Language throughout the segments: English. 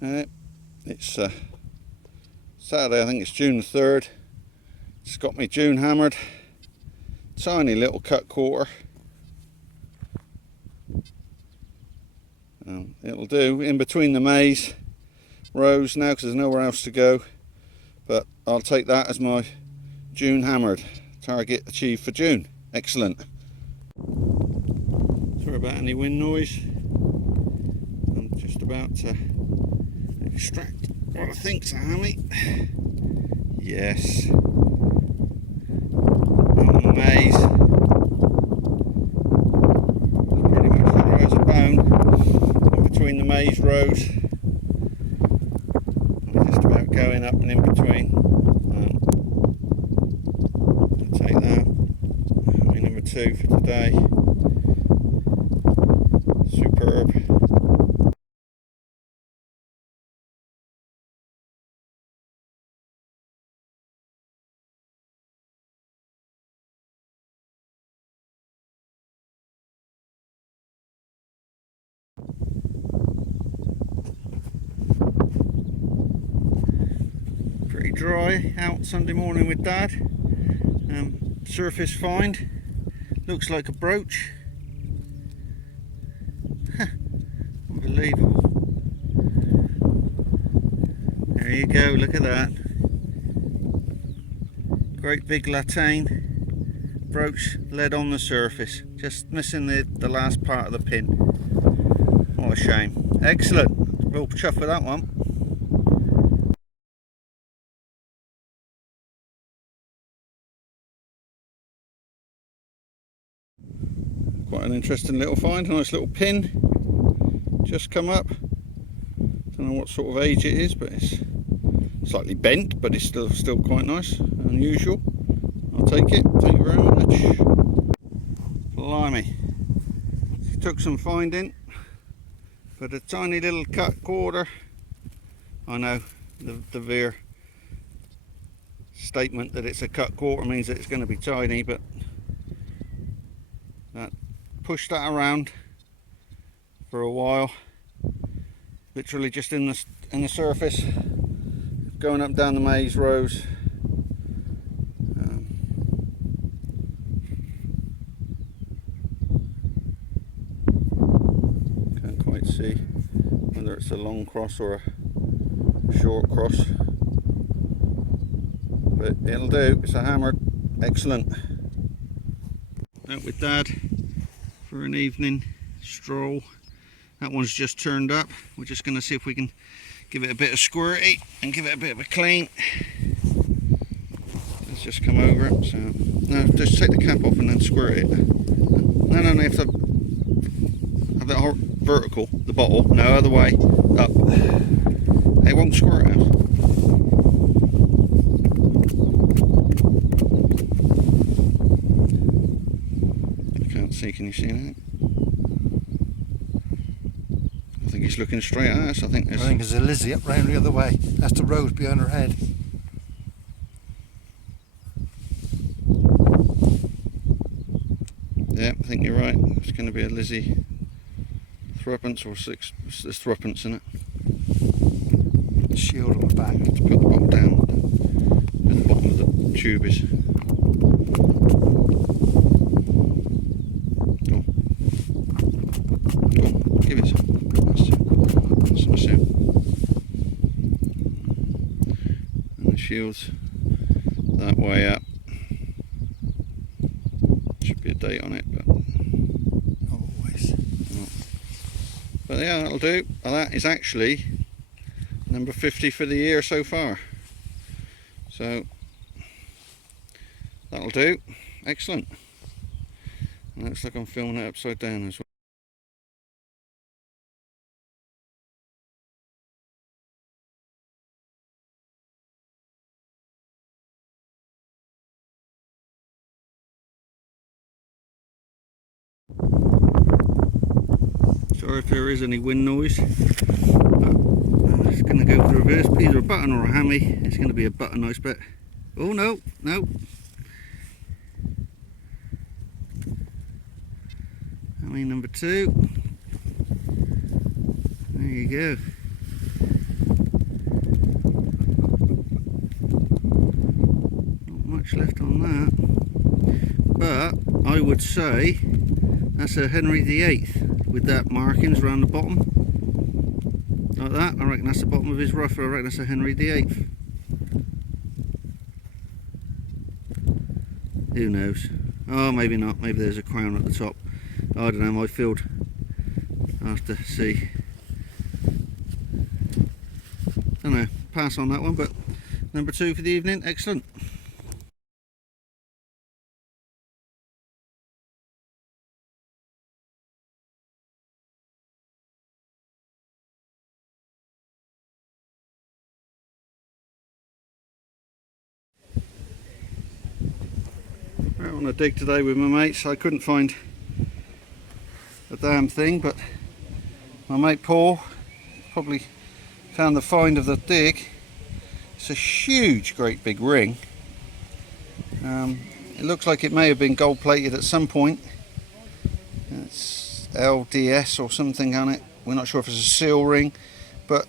It's Saturday, I think it's June the 3rd. It's got me June hammered. Tiny little cut quarter. It'll do in between the maize rows now because there's nowhere else to go. But I'll take that as my June hammered. Target achieved for June. Excellent. Sorry about any wind noise. I'm just about to extract what I think's a hammy. Yes. Out on the maize. Pretty much dry as a bone. In between the maize rows. I'm just about going up and in between. I'll take that. Hammy number 2 for today. Superb. Pretty dry out Sunday morning with Dad. Surface find. Looks like a brooch. Unbelievable. There you go, look at that. Great big latine brooch lead on the surface. Just missing the last part of the pin. What a shame. Excellent. Real chuff with that one. Quite an interesting little find. Nice little pin. Just come up. Don't know what sort of age it is, but it's slightly bent, but it's still quite nice. Unusual. I'll take it. Thank you very much. Blimey. Took some finding, but a tiny little cut quarter. I know the Veer statement that it's a cut quarter means that it's going to be tiny, but that pushed that around for a while. Literally just in the surface, going up and down the maize rows. Can't quite see whether it's a long cross or a short cross, but it'll do. It's a hammered. Excellent. Out with Dad for an evening stroll. That one's just turned up. We're just going to see if we can give it a bit of squirty and give it a bit of a clean. Let's just come over it. So no, just take the cap off and then squirt it. No, you have to have that vertical, the bottle. No, other way, up. It won't squirt out. I can't see, can you see that? I think he's looking straight at us. I think there's a Lizzie up round the other way. That's the rose behind her head. Yeah, I think you're right. It's going to be a Lizzie threepence or 6. There's threepence in it. Shield on the back. To put the bottle down where the bottom of the tube is. Go on, give it some. That's nice. And the shield's that way up. Should be a date on it, but always. But yeah, that'll do. Well, that is actually number 50 for the year so far. So that'll do. Excellent. And looks like I'm filming it upside down as well. Sorry if there is any wind noise. It's going to go for the reverse. Either a button or a hammy. It's going to be a button, I bet. Oh no, no. Hammy number 2. There you go. much left on that, but I would say that's a Henry VIII with that markings around the bottom like that. I reckon that's the bottom of his ruffle. I reckon that's a Henry VIII. Who knows? Oh, maybe not. Maybe there's a crown at the top. I don't know, my field. I'll have to see. Don't know. Pass on that one, but number 2 for the evening. Excellent. Out on a dig today with my mates. I couldn't find a damn thing, but my mate Paul probably found the find of the dig. It's a huge, great big ring. It looks like it may have been gold plated at some point. It's LDS or something on it. We're not sure if it's a seal ring, but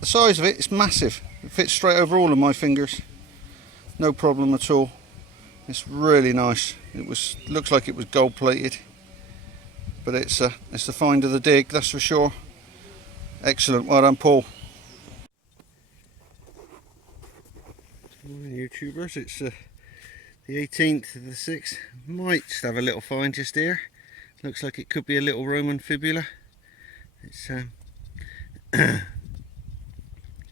the size of it is massive. It fits straight over all of my fingers. No problem at all. It's really nice. Looks like it was gold plated, but it's the find of the dig, that's for sure. Excellent, well done, Paul. Morning, YouTubers. It's the 18th of the 6th. Might just have a little find just here. Looks like it could be a little Roman fibula. It's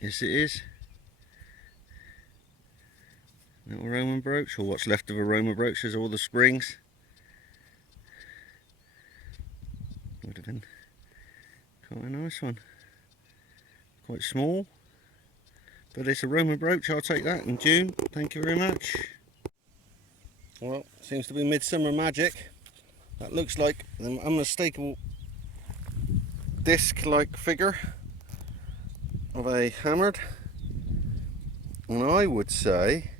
yes, it is. Little Roman brooch, or what's left of a Roman brooch. There's all the springs. Would have been quite a nice one. Quite small, but it's a Roman brooch. I'll take that in June. Thank you very much. Well, seems to be midsummer magic. That looks like an unmistakable disc-like figure of a hammered, and I would say,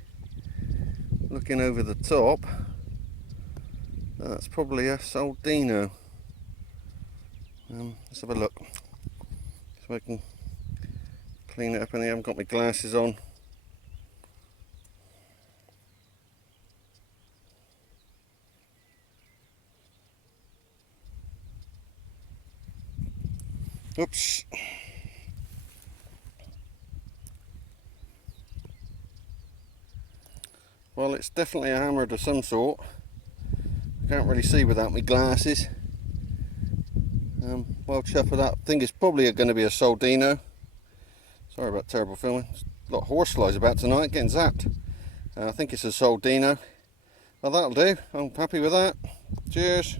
looking over the top, that's probably a soldino. Let's have a look, so I can clean it up in here. I haven't got my glasses on. Oops. Well, it's definitely a hammered of some sort. I can't really see without my glasses. Well chuffed with that. I think it's probably going to be a soldino. Sorry about terrible filming. There's a lot of horseflies about tonight, getting zapped. I think it's a soldino. Well, that'll do. I'm happy with that. Cheers.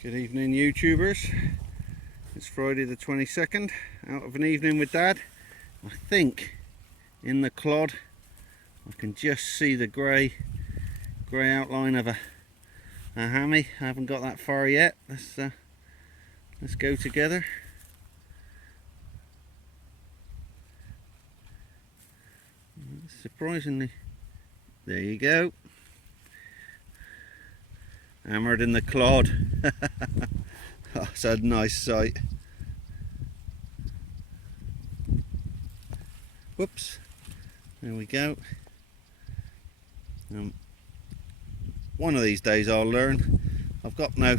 Good evening, YouTubers. It's Friday the 22nd, out of an evening with Dad. I think in the clod I can just see the grey outline of a hammy. I haven't got that far yet. Let's go together. Surprisingly, there you go. Hammered in the clod. That's a nice sight. Whoops. There we go. One of these days I'll learn. I've got no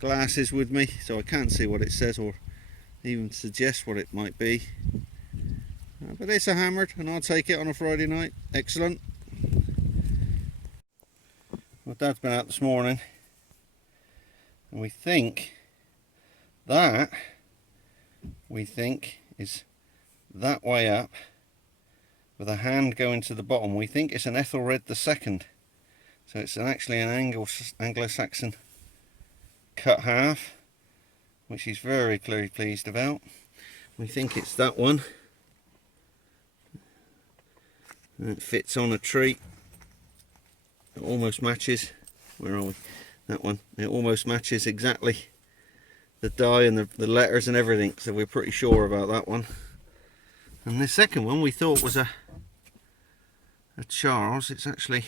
glasses with me, so I can't see what it says or even suggest what it might be. But it's a hammered, and I'll take it on a Friday night. Excellent. Well, Dad's been out this morning, and we think is that way up with a hand going to the bottom. We think it's an Ethelred II, so it's actually an Anglo-Saxon cut half, which he's very clearly pleased about. We think it's that one, and it fits on a tree. It almost matches, where are we? That one. It almost matches exactly the die and the letters and everything, so we're pretty sure about that one. And the second one we thought was a a Charles. It's actually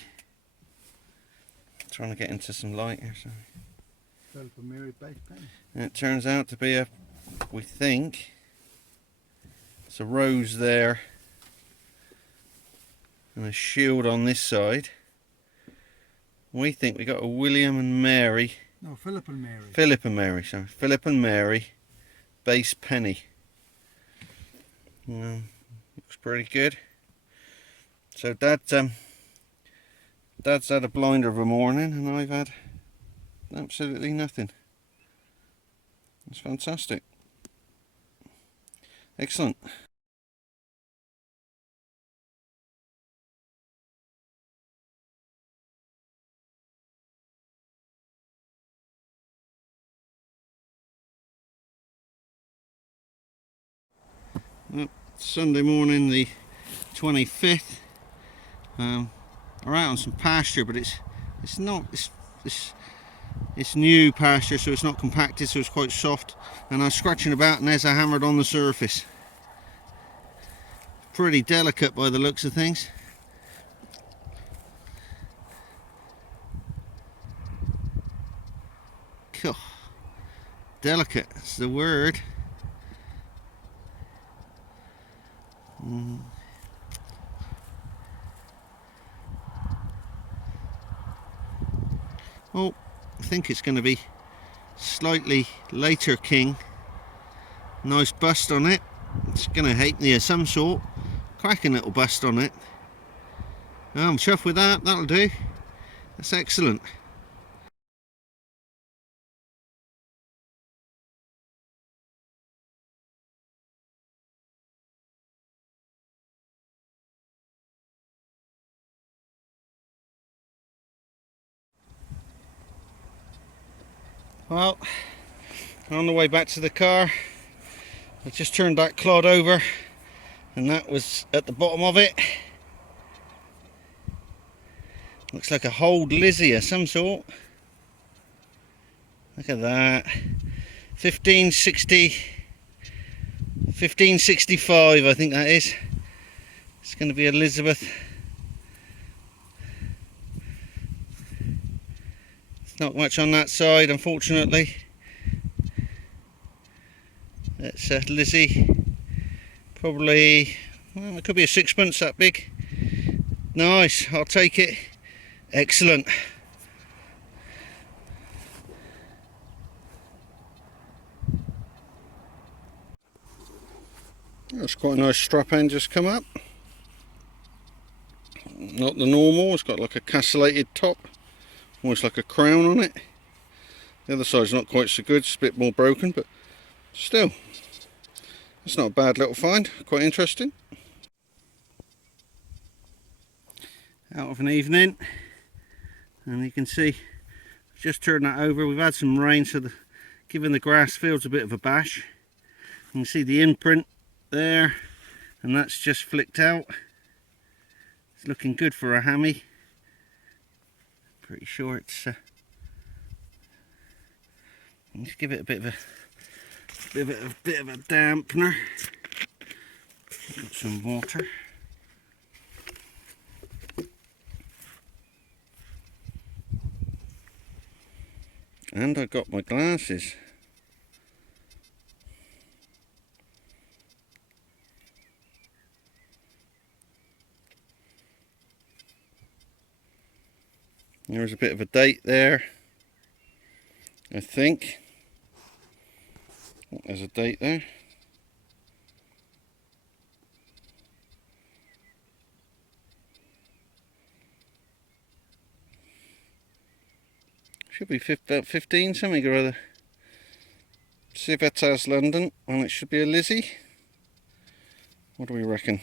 trying to get into some light here. Sorry. Philip and Mary base pen. And it turns out to be we think it's a rose there and a shield on this side. We think we got a William and Mary. No, Philip and Mary. Philip and Mary, sorry. Philip and Mary base penny. Looks pretty good. So Dad's had a blinder of a morning and I've had absolutely nothing. It's fantastic. Excellent. Sunday morning, the 25th. We're out on some pasture, but it's new pasture, so it's not compacted, so it's quite soft. And I'm scratching about, and there's a hammered on the surface. Pretty delicate by the looks of things. Cool. Delicate, that's the word. Well, I think it's going to be slightly later king. Nice bust on it. It's going to halfpenny of some sort. Cracking little bust on it. I'm chuffed with that. That'll do. That's excellent. Well, on the way back to the car, I just turned that clod over and that was at the bottom of it. Looks like a hold Lizzie of some sort. Look at that. 1565 I think that is. It's going to be Elizabeth. Not much on that side, unfortunately. That's Lizzie. Probably, well, it could be a sixpence that big. Nice, I'll take it. Excellent. That's quite a nice strap end just come up. Not the normal, it's got like a castellated top. Almost like a crown on it. The other side's not quite so good, it's a bit more broken, but still, it's not a bad little find, quite interesting. Out of an evening, and you can see, just turned that over. We've had some rain, so giving the grass fields a bit of a bash. You can see the imprint there, and that's just flicked out. It's looking good for a hammy. Pretty sure it's just give it a bit of a dampener. Got some water. And I got my glasses. There's a bit of a date there, I think. There's a date there. Should be about 15 something or other. Civitas London, and it should be a Lizzie. What do we reckon?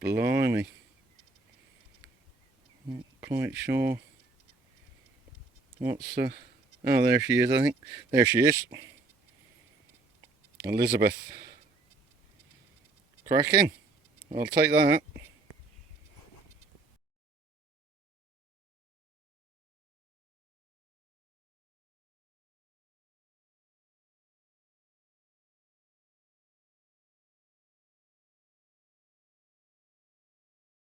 Blimey. Not quite sure. What's oh, there she is, I think. There she is. Elizabeth. Cracking. I'll take that.